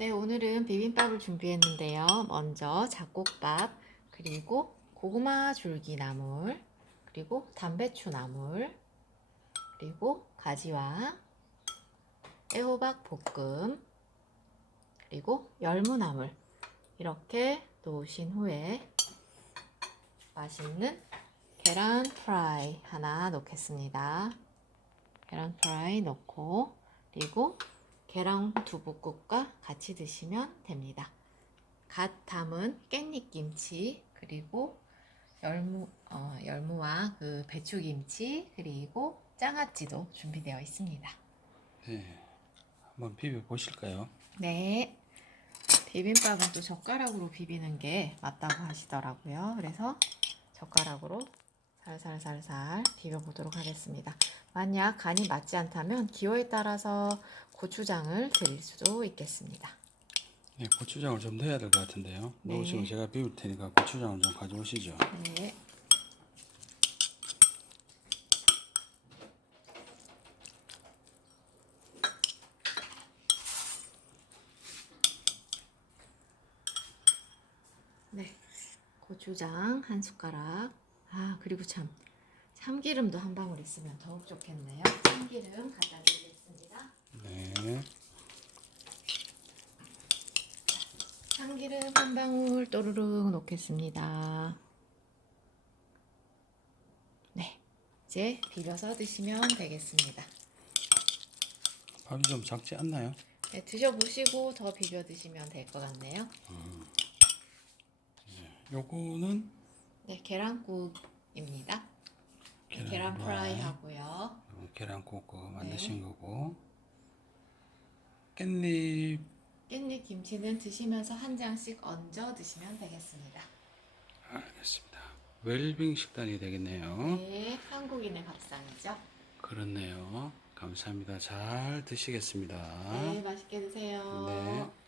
네, 오늘은 비빔밥을 준비했는데요. 먼저 잡곡밥, 그리고 고구마 줄기 나물, 그리고 담배추 나물, 그리고 가지와 애호박 볶음, 그리고 열무나물 이렇게 놓으신 후에 맛있는 계란 프라이 하나 넣겠습니다. 계란 프라이 넣고 그리고 계란 두부국과 같이 드시면 됩니다. 갓 담은 깻잎 김치 그리고 열무 어, 열무와 그 배추김치 그리고 장아찌도 준비되어 있습니다. 네. 한번 비벼 보실까요? 네. 비빔밥은 또 젓가락으로 비비는 게 맞다고 하시더라고요. 그래서 젓가락으로 살살살살 비벼보도록 하겠습니다. 만약 간이 맞지 않다면 기호에 따라서 고추장을 드릴 수도 있겠습니다. 네, 고추장을 좀 넣어야 될 것 같은데요. 네. 넣으시고 제가 비울 테니까 고추장을 좀 가져오시죠. 네. 네. 고추장 한 숟가락. 아, 그리고 참 참기름도 한 방울 있으면 더욱 좋겠네요. 참기름 갖다 드리겠습니다. 네. 참기름 한 방울 또르륵 넣겠습니다. 네, 이제 비벼서 드시면 되겠습니다. 밥이 좀 작지 않나요? 네, 드셔보시고 더 비벼 드시면 될 것 같네요. 요거는 네, 계란국입니다. 네, 계란 계란 프라이. 하고요. 어, 계란 굽고 만드신 네. 거고 깻잎 깻잎 김치는 드시면서 한 장씩 얹어 드시면 되겠습니다. 알겠습니다. 웰빙 식단이 되겠네요. 네, 한국인의 밥상이죠. 그렇네요. 감사합니다. 잘 드시겠습니다. 네, 맛있게 드세요. 네.